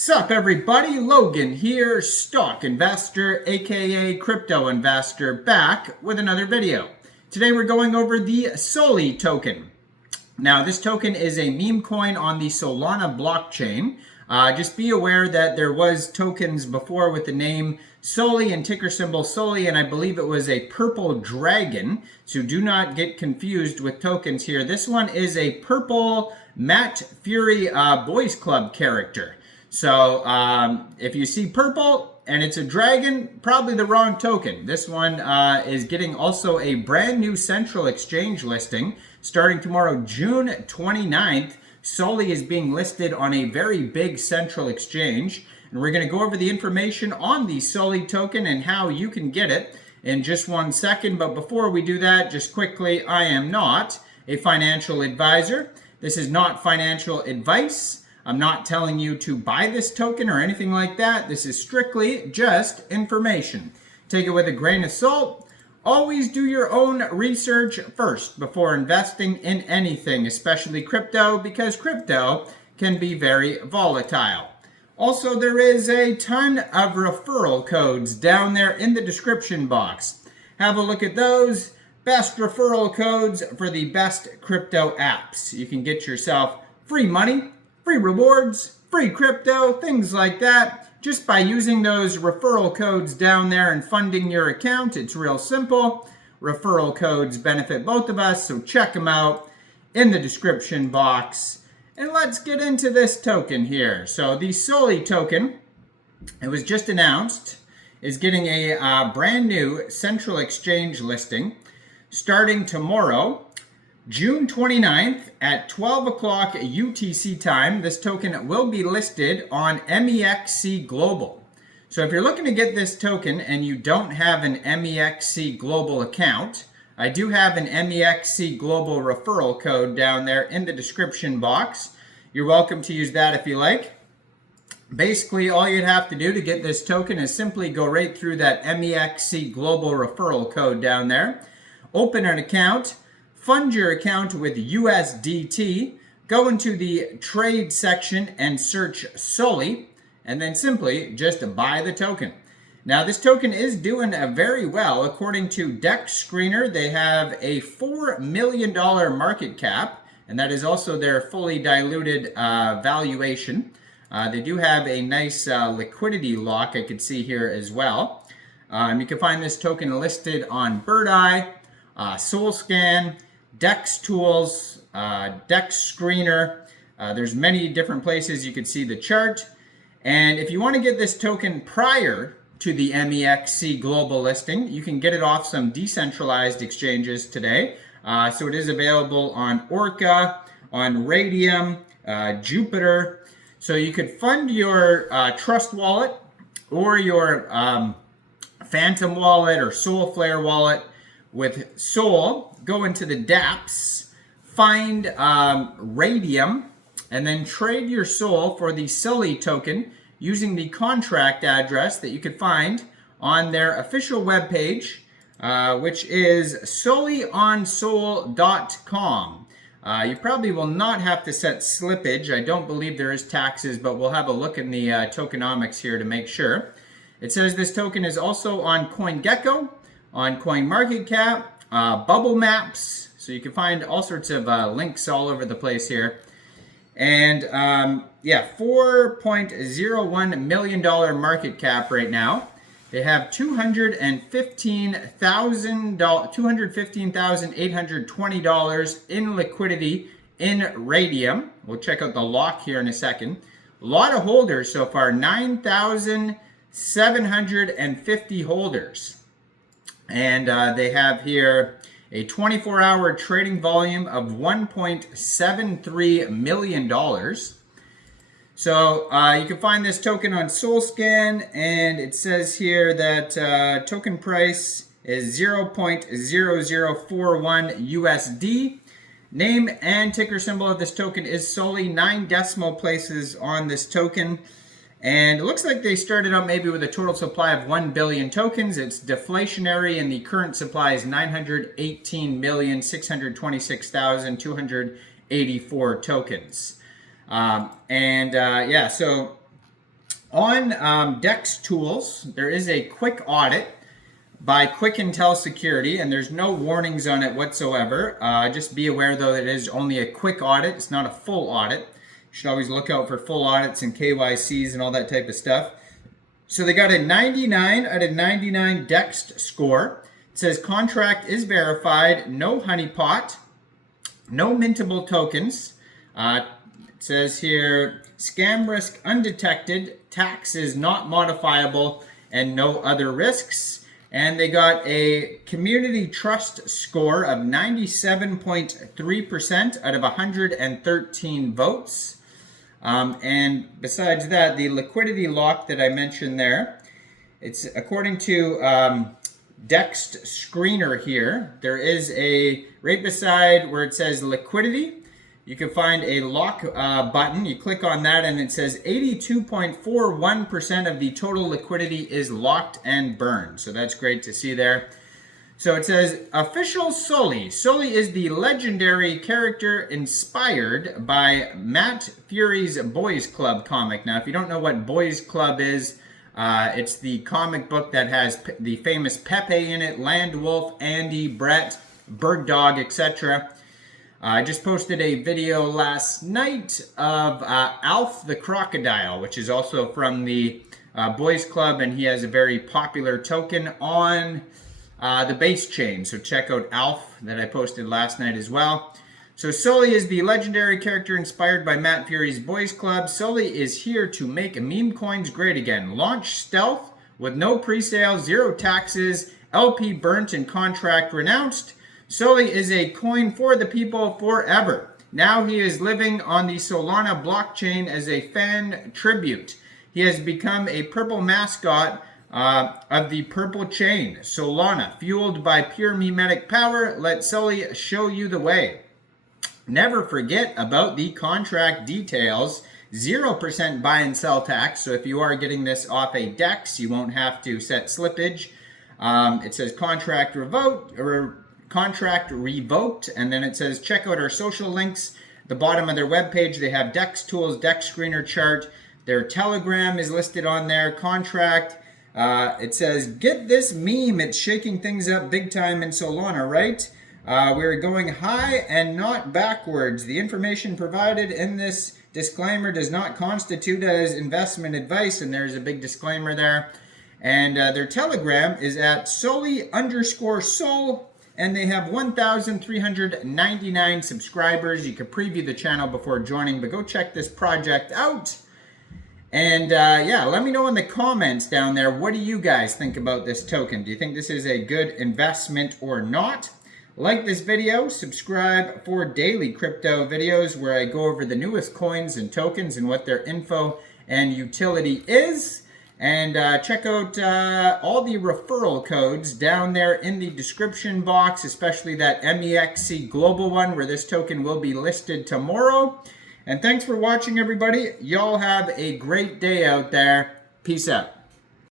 Sup everybody, Logan here, stock investor aka crypto investor, back with another video. Today we're going over the SOLI token. Now this token is a meme coin on the Solana blockchain. Just be aware that there was tokens before with the name SOLI and ticker symbol SOLI, and I believe it was a purple dragon, so do not get confused with tokens here. This one is a purple matte Furie Boysclub character. So if you see purple and it's a dragon, probably the wrong token. This one is getting also a brand new central exchange listing starting tomorrow, June 29th. SOLI is being listed on a very big central exchange, and we're going to go over the information on the SOLI token and how you can get it in just 1 second. But before we do that, just quickly, I am not a financial advisor. This is not financial advice. I'm not telling you to buy this token or anything like that. This is strictly just information. Take it with a grain of salt. Always do your own research first before investing in anything, especially crypto, because crypto can be very volatile. Also, there is a ton of referral codes down there in the description box. Have a look at those. Best referral codes for the best crypto apps. You can get yourself free money, free rewards, free crypto, things like that, just by using those referral codes down there and funding your account. It's real simple. Referral codes benefit both of us, so check them out in the description box. And let's get into this token here. So the SOLI token, it was just announced, is getting a brand new central exchange listing starting tomorrow, June 29th at 12 o'clock UTC time. This token will be listed on Mexc Global. So if you're looking to get this token and you don't have an Mexc Global account, I do have an Mexc Global referral code down there in the description box. You're welcome to use that if you like. Basically, all you'd have to do to get this token is simply go right through that Mexc Global referral code down there, open an account, fund your account with USDT, go into the trade section and search SOLI, and then simply just buy the token. Now this token is doing very well. According to Dex Screener, they have a $4 million market cap, and that is also their fully diluted valuation. They do have a nice liquidity lock I could see here as well. You can find this token listed on Bird Eye, SoulScan, Dex Tools, Dex Screener. There's many different places you could see the chart. And if you want to get this token prior to the Mexc Global listing, you can get it off some decentralized exchanges today. So it is available on Orca, on Raydium, Jupiter. So you could fund your Trust wallet or your Phantom wallet or Soulflare wallet with Sol, go into the dApps, find Raydium, and then trade your Sol for the SOLI token using the contract address that you could find on their official webpage, which is solionsol.com. You probably will not have to set slippage. I don't believe there is taxes, but we'll have a look in the tokenomics here to make sure. It says this token is also on CoinGecko, on CoinMarketCap, Bubble Maps, so you can find all sorts of links all over the place here. And yeah, $4.01 million market cap right now. They have $215,820 in liquidity in Raydium. We'll check out the lock here in a second. A lot of holders so far, 9,750 holders. And they have here a 24-hour trading volume of $1.73 million. So you can find this token on SoulScan, and it says here that token price is 0.0041 USD. Name and ticker symbol of this token is SOLI, 9 decimal places on this token. And it looks like they started out maybe with a total supply of 1 billion tokens. It's deflationary, and the current supply is 918,626,284 tokens. Yeah, so On DEX tools, there is a quick audit by Quick Intel Security, and there's no warnings on it whatsoever. Just be aware though that it is only a quick audit. It's not a full audit. You should always look out for full audits and KYCs and all that type of stuff. So they got a 99 out of 99 DEX score. It says contract is verified, no honeypot, no mintable tokens. It says here, scam risk undetected, tax is not modifiable, and no other risks. And they got a community trust score of 97.3% out of 113 votes. And besides that, the liquidity lock that I mentioned there, it's according to DEX screener here, there is a, right beside where it says liquidity, you can find a lock button. You click on that and it says 82.41% of the total liquidity is locked and burned. So that's great to see there. So it says official Soli. Soli is the legendary character inspired by Matt Furie's Boysclub comic. Now, if you don't know what Boysclub is, it's the comic book that has the famous Pepe in it, Land Wolf, Andy, Brett, Bird Dog, etc. I just posted a video last night of Alf the Crocodile, which is also from the Boysclub, and he has a very popular token on the base chain. So check out Alf that I posted last night as well. So Soli is the legendary character inspired by Matt Furie's Boysclub. Soli is here to make meme coins great again. Launch stealth with no pre-sale, zero taxes, LP burnt and contract renounced. Soli is a coin for the people forever. Now he is living on the Solana blockchain as a fan tribute. He has become a purple mascot of the purple chain, Solana. Fueled by pure memetic power, let Soli show you the way. Never forget about the contract details. 0% buy and sell tax. So if you are getting this off a DEX, you won't have to set slippage. It says contract revoked, and then it says check out our social links. At the bottom of their webpage, they have DEX tools, DEX screener chart. Their Telegram is listed on there. Contract. It says get this meme. It's shaking things up big time in Solana, right? We're going high and not backwards. The information provided in this disclaimer does not constitute as investment advice, and there's a big disclaimer there. And their Telegram is at Soli_Sol. And they have 1,399 subscribers. You can preview the channel before joining, but go check this project out. And yeah, let me know in the comments down there, what do you guys think about this token? Do you think this is a good investment or not? Like this video, subscribe for daily crypto videos where I go over the newest coins and tokens and what their info and utility is. And check out all the referral codes down there in the description box, especially that Mexc global one where this token will be listed tomorrow. And thanks for watching, everybody. Y'all have a great day out there. Peace out.